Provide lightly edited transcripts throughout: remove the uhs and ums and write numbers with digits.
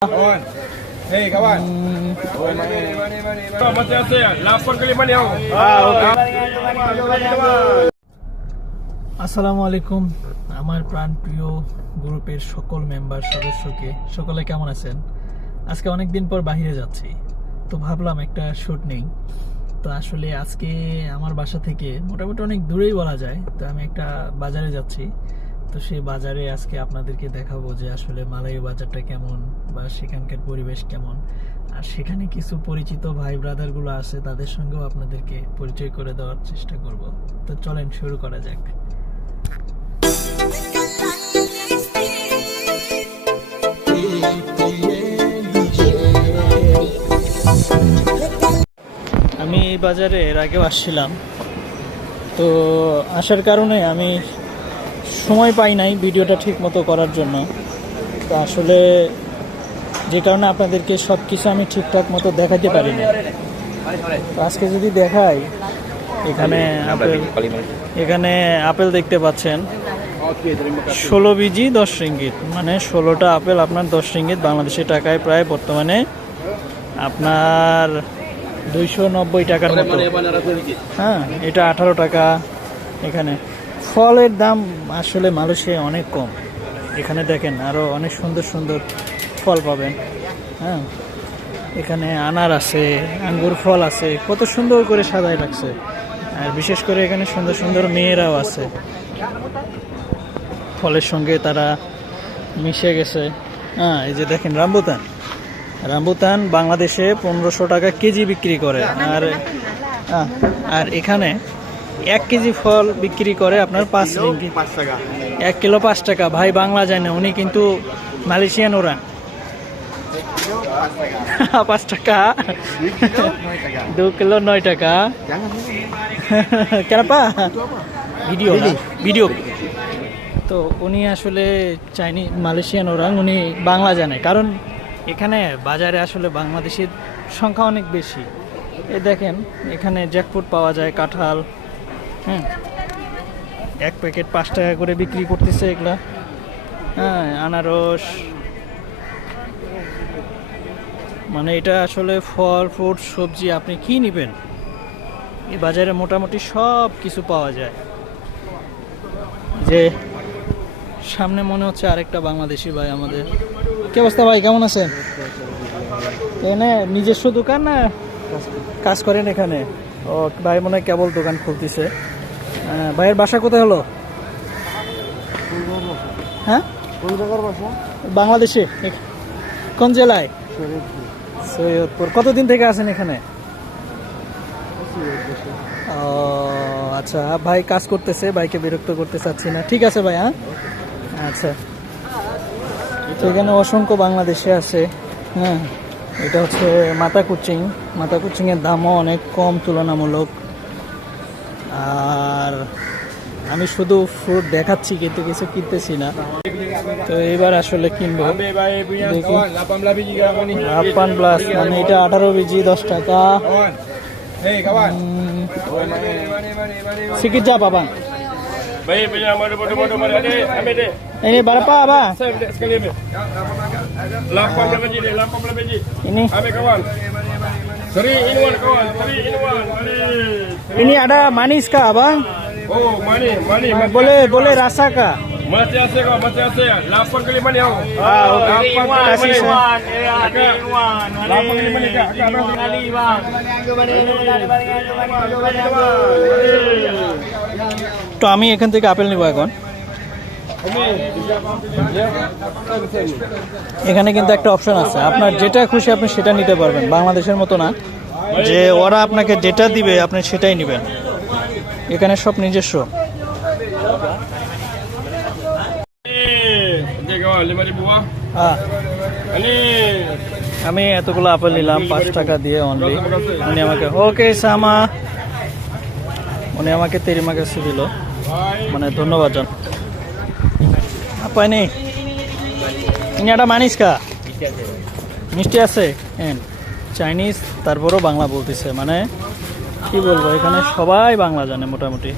Kawan. Hei kawan. Mati asa ya. 8 kali mana aku? আসসালামু আলাইকুম আমার প্রাণপ্রিয় গ্রুপের সকল মেম্বার সদস্যকে সকলে কেমন আছেন। আজকে অনেক দিন পর বাইরে যাচ্ছি, তো ভাবলাম একটা শুট নেই। তো আসলে আজকে আমার বাসা থেকে মোটামুটি অনেক দূরেই বলা যায়, তো আমি একটা বাজারে যাচ্ছি। তো সেই বাজারে আজকে আপনাদেরকে দেখাবো যে আসলে মালাই বাজারটা কেমন বা সেখানকার পরিবেশ কেমন, আর সেখানে কিছু পরিচিত ভাই ব্রাদারগুলো আছে, তাদের সঙ্গেও আপনাদেরকে পরিচয় করে দেওয়ার চেষ্টা করব। তো চলেন শুরু করা যাক। আমি এই বাজারে এর আগেও আসছিলাম, তো আসার কারণে আমি সময় পাই নাই ভিডিওটা ঠিক মতো করার জন্য। তো আসলে যে কারণে আপনাদেরকে সব কিছু আমি ঠিকঠাক মতো দেখাতে পারিনি। তো আজকে যদি দেখাই, এখানে আপেল দেখতে পাচ্ছেন 16 বিজি 10 রিঙ্গিত, মানে 16টা আপেল আপনার 10 রিঙ্গিত, বাংলাদেশের টাকায় প্রায় বর্তমানে আপনার 290 টাকার মতো। হ্যাঁ, এটা 18 টাকা। এখানে ফলের দাম আসলে মালয়েশিয়ায় অনেক কম। এখানে দেখেন আরও অনেক সুন্দর সুন্দর ফল পাবেন। হ্যাঁ, এখানে আনার আছে, আঙ্গুর ফল আছে, কত সুন্দর করে সাজায় রাখছে। আর বিশেষ করে এখানে সুন্দর সুন্দর মেয়েরাও আছে, ফলের সঙ্গে তারা মিশে গেছে। হ্যাঁ, এই যে দেখেন রামবুতান বাংলাদেশে 1500 টাকা কেজি বিক্রি করে, আর এখানে 1 কেজি ফল বিক্রি করে আপনার 5 রিঙ্গিত। 1 কিলো 5 টাকা। ভাই বাংলা জানে, উনি কিন্তু মালয়েশিয়ান ওরা। 5 টাকা, 2 কিলো 9 টাকা। কেনপা ভিডিও। তো উনি আসলে মালয়েশিয়ান ওরাং, উনি বাংলা জানে, কারণ এখানে বাজারে আসলে বাংলাদেশের সংখ্যা অনেক বেশি। এই দেখেন এখানে জ্যাকফ্রুট পাওয়া যায়, কাঁঠাল। হ্যাঁ, 1 প্যাকেট 5 টাকা করে বিক্রি করতেছে এগুলা। হ্যাঁ, আনারস, মানে এটা আসলে ফল ফ্রুট সবজি আপনি কি নেবেন, এই বাজারে মোটামুটি সব কিছু পাওয়া যায়। যে সামনে মনে হচ্ছে আরেকটা বাংলাদেশি ভাই আমাদের। কি অবস্থা ভাই, কেমন আছেন? এখানে নিজস্ব দোকান না কাজ করেন এখানে? ও ভাই মনে হয় কেবল দোকান খুলতেছে। ভাইয়ের বাসা কোথায় হলো? হ্যাঁ, বাংলাদেশে কোন জেলায়? সৈয়দপুর। কতদিন থেকে আছেন এখানে? ও আচ্ছা, ভাই কাজ করতেছে, ভাইকে বিরক্ত করতে চাচ্ছি না। ঠিক আছে ভাই। হ্যাঁ, আচ্ছা। তো এখানে অসংখ্য বাংলাদেশে আছে। হ্যাঁ, এটা হচ্ছে মাথা কুচিং এর দামও অনেক কম তুলনামূলক। আর আমি শুধু ফ্রুট দেখাচ্ছি, কিন্তু কিছু কিনতেছি না। তো এবার আসলে কিনবো। দেখি 8 প্লাস, মানে এটা 18 বিজি 10 টাকা। sikit jap abang. Baik, punya bodoh ada. Ambil deh. Ini berapa abang? Saya beli sekali ambil. 8 biji deh, 8 biji. Ini Ambil kawan. 3 in 1 kawan, 3 in 1. ini ada manis kah abang? Oh, manis. Boleh rasa kah? Mati asa kau, mati asa ya. 8 kali mana kau? Kasih saya. 8 kali mana kak? Kali bang. তো আমি এখান থেকে apple নিব এখন। এখানে কিন্তু একটা option আছে, আপনার যেটা খুশি আপনি সেটা নিতে পারবেন। বাংলাদেশের মতো না যে ওরা আপনাকে যেটা দিবে আপনি সেটাই নেবেন, এখানে সব নিজস্ব। হ্যাঁ, আমি এতগুলো আপেল নিলাম 5 টাকা দিয়ে অনলি। উনি আমাকে উনি আমাকে তেরিমা কাছে দিল, মানে ধন্যবাদ জান। apa ini? Ini ada manis kah? মিষ্টি আছে। হ্যাঁ, চাইনিজ, তারপরও বাংলা বলতেছে, মানে কি বলবো, এখানে সবাই বাংলা জানে মোটামুটি।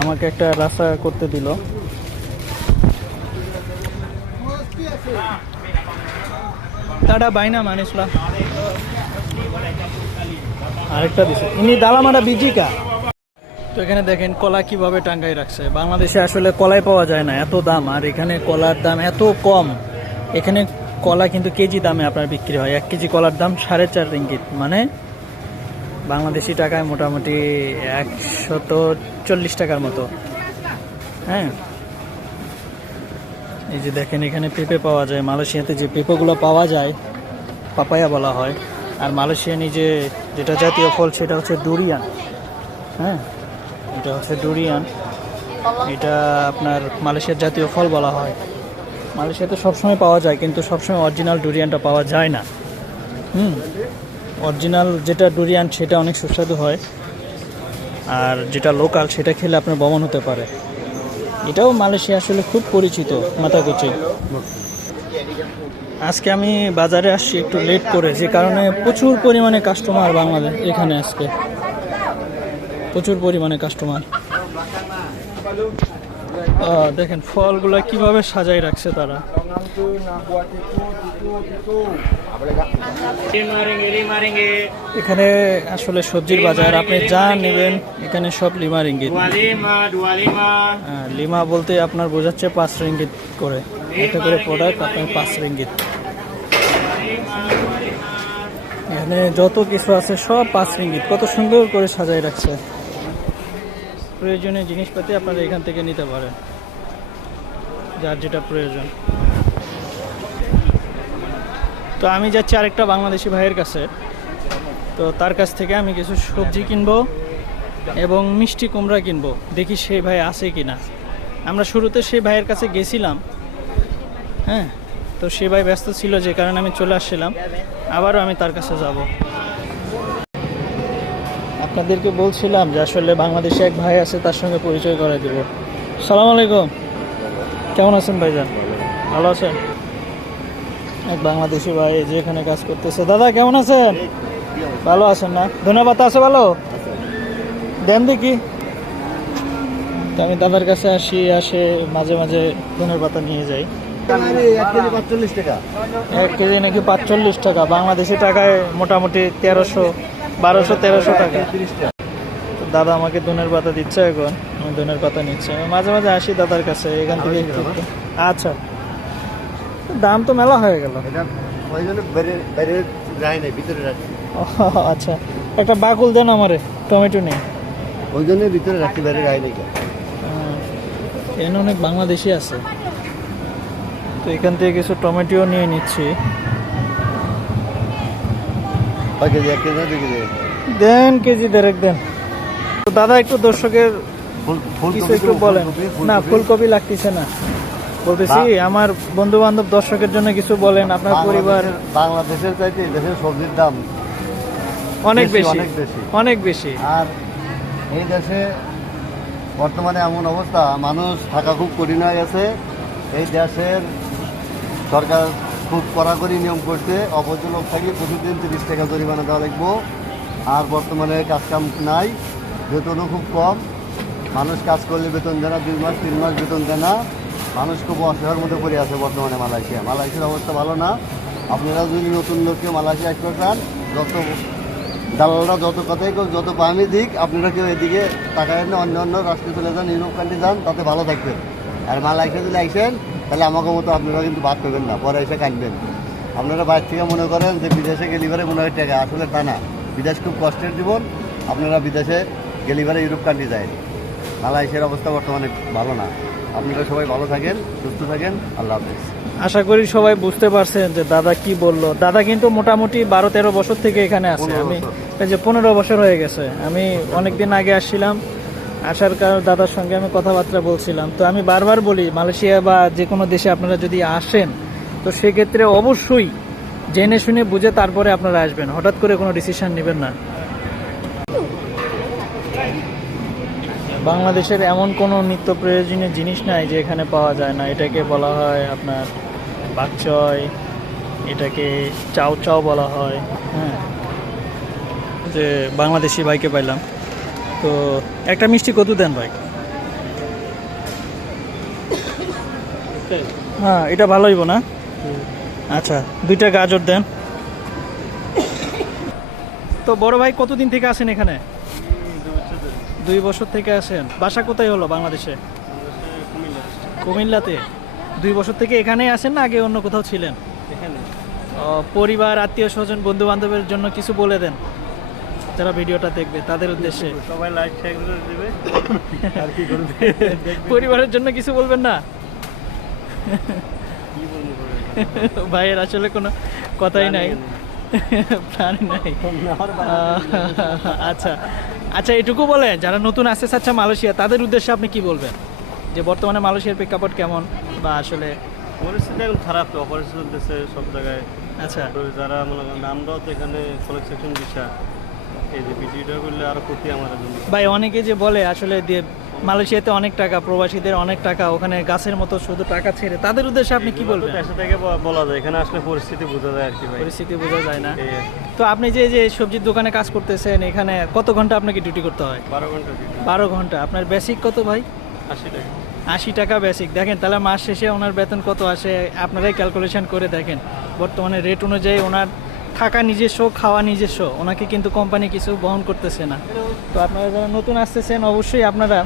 আমাকে একটা রাস্তা করতে দিল। টাটা বাইনা মানিসলা আরেকটা দিছে ইনি দালামাটা বিজিকা। তো এখানে দেখেন কলা কিভাবে টাঙ্গাই রাখছে। বাংলাদেশে আসলে কলাই পাওয়া যায় না, এত দাম, আর এখানে কলার দাম এত কম। এখানে কলা কিন্তু কেজি দামে আপনার বিক্রি হয়। 1 কেজি কলার দাম 4.5 রিঙ্গিত, মানে বাংলাদেশি টাকায় মোটামুটি 140 টাকার মতো। হ্যাঁ, এই যে দেখেন এখানে পেঁপে পাওয়া যায়। মালয়েশিয়াতে যে পেঁপেগুলো পাওয়া যায় পাপায়া বলা হয়। আর মালয়েশিয়ানি যেটা জাতীয় ফল সেটা হচ্ছে ডুরিয়ান। হ্যাঁ, এটা হচ্ছে ডুরিয়ান, এটা আপনার মালয়েশিয়ার জাতীয় ফল বলা হয়। মালয়েশিয়াতে সবসময় পাওয়া যায়, কিন্তু সবসময় অরিজিনাল ডুরিয়ানটা পাওয়া যায় না। অরিজিনাল যেটা ডুরিয়ান সেটা অনেক সুস্বাদু হয়, আর যেটা লোকাল সেটা খেলে আপনার বমন হতে পারে। এটাও মালয়েশিয়া আসলে খুব পরিচিত মাথাকুচি। আজকে আমি বাজারে আসছি একটু লেট করে, যে কারণে প্রচুর পরিমাণে কাস্টমার বাংলাদেশ এখানে। আজকে প্রচুর পরিমাণে কাস্টমার। দেখেন ফলগুলো কিভাবে সাজাই রাখছে তারা। এখানে আসলে সবজির বাজার, আপনি যা নেবেন এখানে সব লিমা রিঙ্গিত। লিমা বলতে আপনার বোঝাচ্ছে 5 রিঙ্গিত করে, একটা করে প্রোডাক্ট আপনার 5 রিঙ্গিত। এখানে যত কিছু আছে সব 5 রিঙ্গিত। কত সুন্দর করে সাজাই রাখছে। প্রয়োজনীয় জিনিসপাতি আপনারা এখান থেকে নিতে পারেন, যার যেটা প্রয়োজন। তো আমি যাচ্ছি আরেকটা বাংলাদেশি ভাইয়ের কাছে। তো তার কাছ থেকে আমি কিছু সবজি কিনবো এবং মিষ্টি কুমড়া কিনবো, দেখি সেই ভাই আছে কিনা। আমরা শুরুতে সেই ভাইয়ের কাছে গেছিলাম, হ্যাঁ, তো সেই ভাই ব্যস্ত ছিল, যে কারণে আমি চলে আসছিলাম। আবারও আমি তার কাছে যাব। আপনাদেরকে বলছিলাম যে আসলে বাংলাদেশে এক ভাই আছে, তার সঙ্গে পরিচয় করে দেব। সালাম আলাইকুম, কেমন আছেন ভাইজান? ভালো আছেন? এক বাংলাদেশি ভাই যে এখানে কাজ করতেছে। দাদা কেমন আছেন? ভালো আছেন না? ধন্যবাদ। আছে ভালো দেন দেখি। তো আমি দাদার কাছে আসে মাঝে মাঝে ধনের পাতা নিয়ে যাই। 1 কেজি 45 টাকা। 1 কেজি নাকি 45 টাকা, বাংলাদেশি টাকায় মোটামুটি 1200-1300 টাকা। তো দাদা আমাকে ধনের পাতা দিচ্ছে, এখন আমি ধনের পাতা নিচ্ছি। আমি মাঝে মাঝে আসি দাদার কাছে, এখান থেকে আচ্ছা, দাম তো মেলা হয়ে গেল। আচ্ছা, একটা বাকুল দেন আমারে, টমেটো নেই, ওই জন্য ভিতরে রাখি, বাইরে রায় নেই। এখানে অনেক বাংলাদেশি আছে, তো এখান থেকে কিছু টমেটো নিয়ে নিচ্ছি। দেন কেজি দেড়েক দেন। তো দাদা একটু দর্শকের কিছু একটু বলেন না। ফুলকপি লাগতেছে না, বলতেছি আমার বন্ধু বান্ধব দর্শকের জন্য কিছু বলেন। আপনার পরিবার বাংলাদেশের চাইতে দেশের সবজির দাম অনেক বেশি, অনেক বেশি। আর এই দেশে বর্তমানে এমন অবস্থা, মানুষ থাকা খুব কঠিন হয়ে গেছে। এই দেশের সরকার খুব কড়াকড়ি নিয়ম করছে, অবৈধ লোক থাকি প্রতিদিন 30 টাকা জরিমানা দেওয়া লাগবো। আর বর্তমানে কাজ কাম নাই, বেতনও খুব কম। মানুষ কাজ করলে বেতন দেয় না, 2 মাস 3 মাস বেতন দেয় না। মানুষ খুব অসহায়ের মধ্যে পড়ে আছে বর্তমানে মালয়েশিয়ার অবস্থা ভালো না। আপনারা যদি নতুন লোককে মালয়েশিয়া আসতে চান, যত দালালরা যত কথাই হোক, যত পামি দিক, আপনারা কেউ এদিকে টাকা এনে অন্য রাষ্ট্রে চলে যান, ইউরোপ কান্ট্রি যান, তাতে ভালো থাকবেন। আর মালয়েশিয়া যদি আইসেন তাহলে আমাকে মতো আপনারা কিন্তু বাদ করবেন না, পরে এসে কাঁদবেন। আপনারা বাইরে থেকে মনে করেন যে বিদেশে গেলিভারে মনে হয় টাকা, আসলে তা না। বিদেশ খুব কষ্টের জীবন। আপনারা বিদেশে গেলিভারে ইউরোপ কান্ট্রি যায়। মালয়েশিয়ার অবস্থা বর্তমানে ভালো না। আপনারা সবাই ভালো থাকেন, সুস্থ থাকেন। আল্লাহ হাফেজ। আশা করি সবাই বুঝতে পারছেন যে দাদা কি বললো। দাদা কিন্তু মোটামুটি 12-13 বছর থেকে এখানে আছে। আমি এই যে 15 বছর হয়ে গেছে। আমি অনেকদিন আগে আসছিলাম, আসার কারণ দাদার সঙ্গে আমি কথাবার্তা বলছিলাম। তো আমি বারবার বলি, মালয়েশিয়া বা যে কোনো দেশে আপনারা যদি আসেন, তো সেক্ষেত্রে অবশ্যই জেনে শুনে বুঝে তারপরে আপনারা আসবেন, হঠাৎ করে কোনো ডিসিশন নেবেন না। বাংলাদেশের এমন কোনো নিত্য প্রয়োজনীয় জিনিস নাই যে এখানে পাওয়া যায় না। এটাকে বলা হয় আপনার বাকচয়, এটাকে চাও চাও বলা হয়। হ্যাঁ, যে বাংলাদেশি ভাইকে পাইলাম। তো একটা মিষ্টি কত দেন ভাই? হ্যাঁ, এটা ভালো হইব না? আচ্ছা, 2টা গাজর দেন। তো বড় ভাই কতদিন থেকে আছেন এখানে? 2 বছর থেকে আছেন। বাসা কোথায় হলো বাংলাদেশে? কুমিল্লাতে। 2 বছর থেকে এখানেই আছেন না আগে অন্য কোথাও ছিলেন? পরিবার, আত্মীয় স্বজন, বন্ধু বান্ধবের জন্য কিছু বলে দেন যারা ভিডিওটা দেখবে তাদের উদ্দেশ্যে। সবাই লাইক শেয়ার করে দিবে আর কি করবে। পরিবারের জন্য কিছু বলবেন না? কি বলবো ভাইয়ের আসলে কোনো কথাই নাই, প্ল্যান নাই। আচ্ছা আচ্ছা, এটুকু বলেন যারা নতুন আসতে চাচ্ছে মালয়েশিয়া তাদের উদ্দেশ্যে আপনি কি বলবেন, যে বর্তমানে মালয়েশিয়ার প্রেক্ষাপট কেমন বা আসলে? পরিস্থিতি এখন খারাপ, তো অপরিস্থিতি চলতেছে সব জায়গায়। আচ্ছা তো যারা মনে করেন আমরাও তো এখানে কনস্ট্রাকশন বিষয়, এই যে ভিডিওটা করলে আরো ক্ষতি আমাদের জন্য। ভাই অনেকে যে বলে আসলে মালয়েশিয়াতে অনেক টাকা, প্রবাসীদের অনেক টাকা, ওখানে গাছের মতো শুধু টাকা ছেড়ে, তাদের উদ্দেশ্যে আপনি কি বলবেন? দেশে থেকে বলা যায়, এখানে আসলে পরিস্থিতি বোঝা যায় আর কি ভাই। পরিস্থিতি বোঝা যায় না। এই আর কি। তো আপনি যে সবজির দোকানে কাজ করতেছেন, এখানে কত ঘন্টা আপনাকে ডিউটি করতে হয়? 12 ঘন্টা ডিউটি। 12 ঘন্টা। আপনার বেসিক কত ভাই? 80 টাকা। 80 টাকা বেসিক। দেখেন তাহলে মাস শেষে ওনার বেতন কত আসে আপনারাই ক্যালকুলেশন করে দেখেন। বর্তমানে রেট অনুযায়ী ওনার থাকা নিজস্ব, খাওয়া নিজস্ব, ওনাকে কিন্তু কোম্পানি কিছু বহন করতেছে না। তো আপনারা যারা নতুন আসতেছেন অবশ্যই আপনারা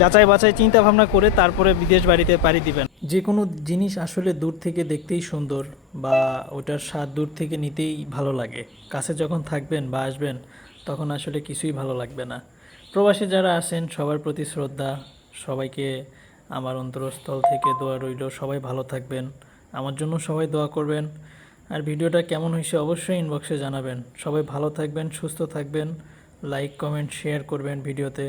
যাচাই বাছাই চিন্তা ভাবনা করে তারপরে বিদেশ বাড়িতে পাড়ি দিবেন। যে কোনো জিনিস আসলে দূর থেকে দেখতেই সুন্দর বা ওটার স্বাদ দূর থেকে নিতেই ভালো লাগে, কাছে যখন থাকবেন বা আসবেন তখন আসলে কিছুই ভালো লাগবে না। প্রবাসী যারা আছেন সবার প্রতি শ্রদ্ধা, সবাইকে আমার অন্তরস্থল থেকে দোয়া রইল, সবাই ভালো থাকবেন, আমার জন্য সবাই দোয়া করবেন। আর ভিডিওটা কেমন হয়েছে অবশ্যই ইনবক্সে জানাবেন। সবাই ভালো থাকবেন, সুস্থ থাকবেন, লাইক কমেন্ট শেয়ার করবেন ভিডিওতে।